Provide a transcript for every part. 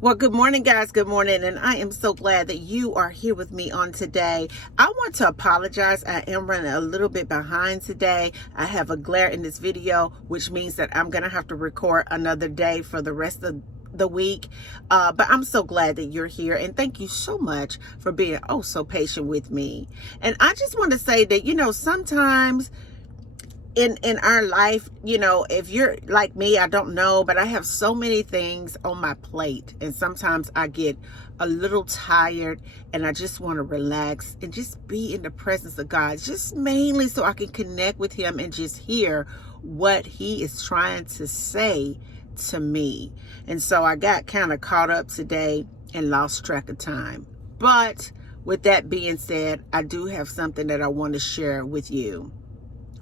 Well, good morning, guys. Good morning. And I am so glad that you are here with me on today. I want to apologize. I am running a little bit behind today. I have a glare in this video, which means that I'm going to have to record another day for the rest of the week. But I'm so glad that you're here. And thank you so much for being so patient with me. And I just want to say that, sometimes in our life, if you're like me, I don't know, but I have so many things on my plate, and sometimes I get a little tired and I just want to relax and just be in the presence of God, just mainly so I can connect with him and just hear what he is trying to say to me. And so I got kind of caught up today and lost track of time. But with that being said, I do have something that I want to share with you.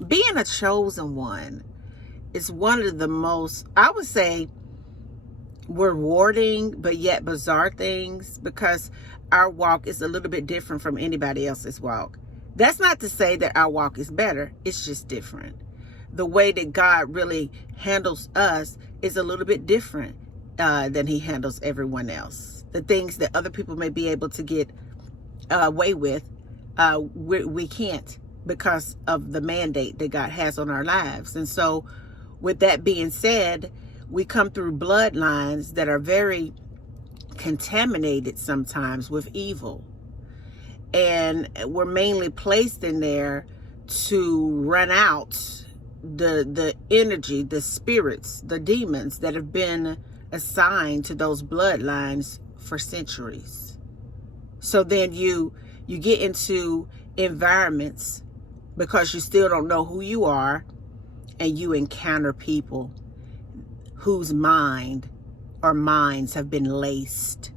Being a chosen one is one of the most, I would say, rewarding but yet bizarre things, because our walk is a little bit different from anybody else's walk. That's not to say that our walk is better. It's just different. The way that God really handles us is a little bit different than he handles everyone else. The things that other people may be able to get away with, we can't, because of the mandate that God has on our lives. And so with that being said, we come through bloodlines that are very contaminated sometimes with evil. And we're mainly placed in there to run out the energy, the spirits, the demons that have been assigned to those bloodlines for centuries. So then you get into environments, because you still don't know who you are, and you encounter people whose mind or minds have been laced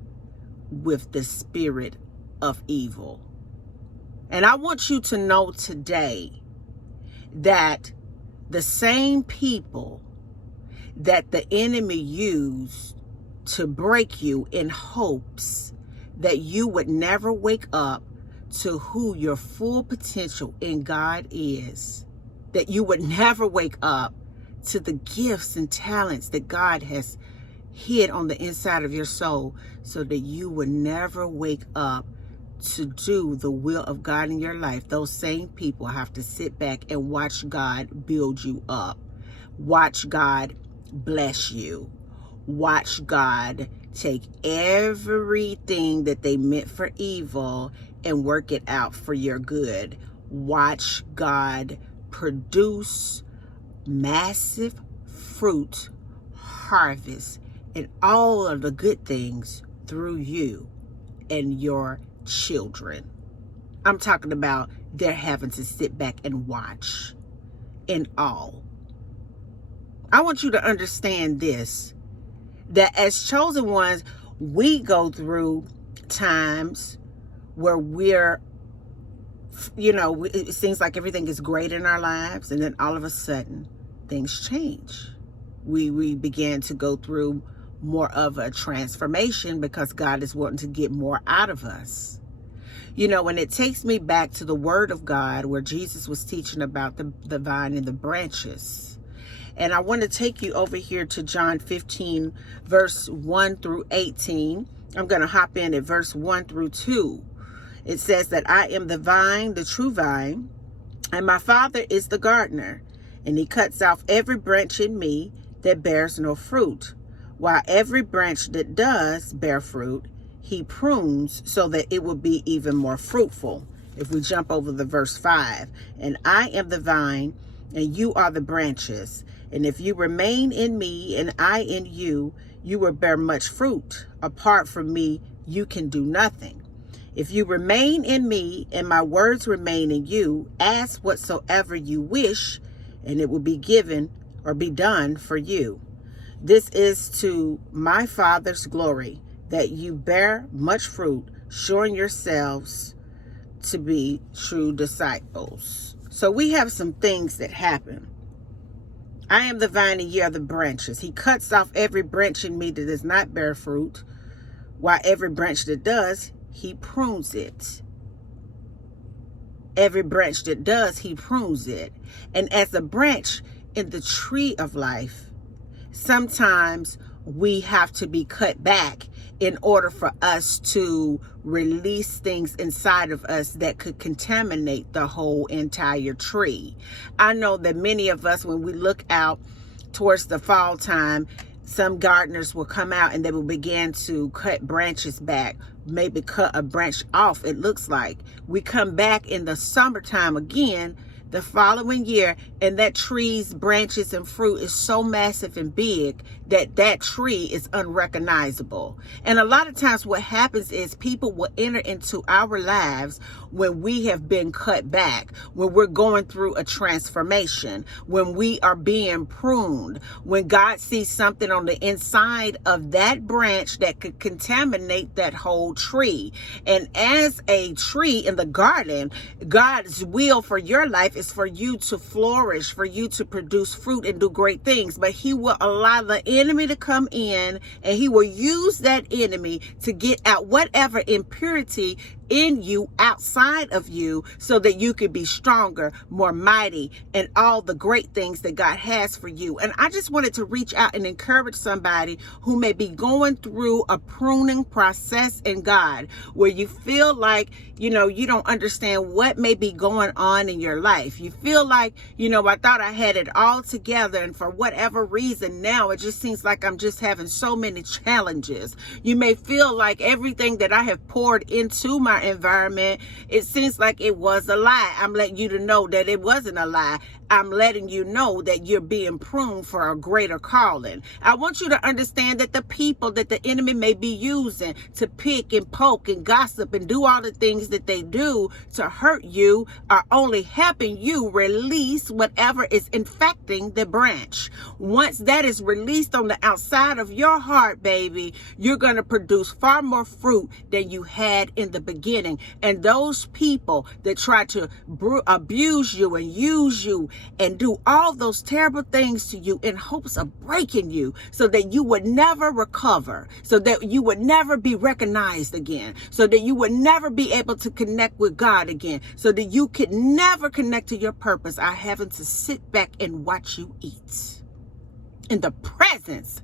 with the spirit of evil. And I want you to know today that the same people that the enemy used to break you in hopes that you would never wake up to who your full potential in God is, that you would never wake up to the gifts and talents that God has hid on the inside of your soul, so that you would never wake up to do the will of God in your life. Those same people have to sit back and watch God build you up, watch God bless you, watch God take everything that they meant for evil and work it out for your good. Watch God produce massive fruit, harvest, and all of the good things through you and your children. I'm talking about they're having to sit back and watch in awe. I want you to understand this, that as chosen ones, we go through times where we're, it seems like everything is great in our lives, and then all of a sudden things change. We began to go through more of a transformation, because God is wanting to get more out of us. And it takes me back to the Word of God, where Jesus was teaching about the vine and the branches. And I want to take you over here to John 15, verse 1 through 18. I'm going to hop in at verse 1 through 2. It says that I am the vine, the true vine, and my Father is the gardener, and he cuts off every branch in me that bears no fruit, while every branch that does bear fruit, he prunes so that it will be even more fruitful. If we jump over the verse 5, and I am the vine, and you are the branches. And if you remain in me and I in you, you will bear much fruit. Apart from me, you can do nothing. If you remain in me and my words remain in you, ask whatsoever you wish, and it will be given or be done for you. This is to my Father's glory, that you bear much fruit, showing yourselves to be true disciples. So we have some things that happen. I am the vine and ye are the branches. He cuts off every branch in me that does not bear fruit, while every branch that does, he prunes it. Every branch that does, he prunes it. And as a branch in the tree of life, sometimes we have to be cut back in order for us to release things inside of us that could contaminate the whole entire tree. I know that many of us, when we look out towards the fall time, some gardeners will come out and they will begin to cut branches back, maybe cut a branch off. It looks like we come back in the summertime again the following year, and that tree's branches and fruit is so massive and big that that tree is unrecognizable. And a lot of times what happens is people will enter into our lives when we have been cut back, when we're going through a transformation, when we are being pruned, when God sees something on the inside of that branch that could contaminate that whole tree. And as a tree in the garden, God's will for your life is for you to flourish, for you to produce fruit and do great things. But he will allow the enemy to come in, and he will use that enemy to get out whatever impurity in you, outside of you, so that you can be stronger, more mighty, and all the great things that God has for you. And I just wanted to reach out and encourage somebody who may be going through a pruning process in God, where you feel like, you don't understand what may be going on in your life. You feel like, I thought I had it all together, and for whatever reason now it just seems like I'm just having so many challenges. You may feel like everything that I have poured into my environment, it seems like it was a lie. I'm letting you to know that it wasn't a lie. I'm letting you know that you're being pruned for a greater calling. I want you to understand that the people that the enemy may be using to pick and poke and gossip and do all the things that they do to hurt you are only helping you release whatever is infecting the branch. Once that is released on the outside of your heart, baby, you're going to produce far more fruit than you had in the beginning. And those people that try to abuse you and use you and do all those terrible things to you in hopes of breaking you so that you would never recover, so that you would never be recognized again, so that you would never be able to connect with God again, so that you could never connect to your purpose, are having to sit back and watch you eat in the presence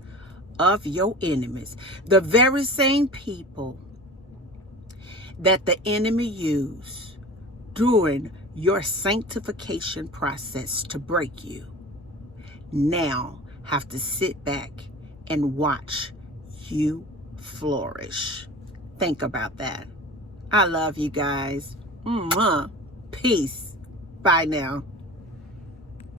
of your enemies. The very same people that the enemy used during your sanctification process to break you now have to sit back and watch you flourish. Think about that. I love you guys. Peace. Bye now.